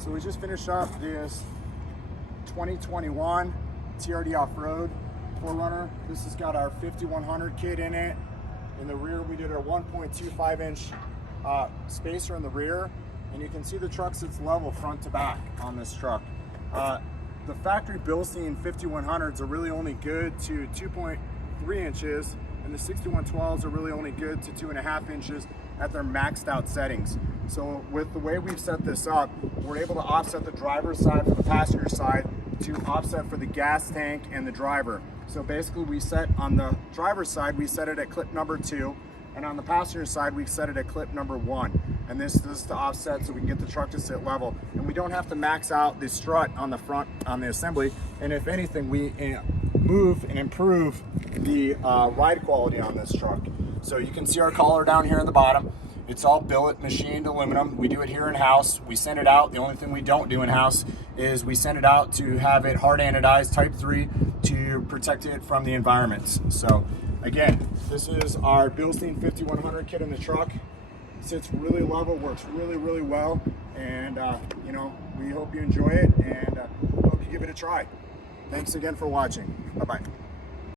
So we just finished up this 2021 TRD Off-Road 4Runner. This has got our 5100 kit in it. In the rear, we did our 1.25 inch spacer in the rear, and you can see the truck sits level front to back on this truck. The factory Bilstein 5100s are really only good to 2.3 inches, and the 6112s are really only good to 2.5 inches at their maxed out settings. So with the way we've set this up, we're able to offset the driver's side from the passenger side to offset for the gas tank and the driver. So basically we set on the driver's side, we set it at clip number 2, and on the passenger side, we set it at clip number 1. And this is to offset so we can get the truck to sit level. And we don't have to max out the strut on the front on the assembly. And if anything, we move and improve the ride quality on this truck. So you can see our collar down here in the bottom. It's all billet machined aluminum. We do it here in-house. We send it out. The only thing we don't do in-house is we send it out to have it hard anodized type 3 to protect it from the environments. So again, this is our Bilstein 5100 kit in the truck. Sits really level, works really, really well. And you know, we hope you enjoy it and hope you give it a try. Thanks again for watching. Bye-bye.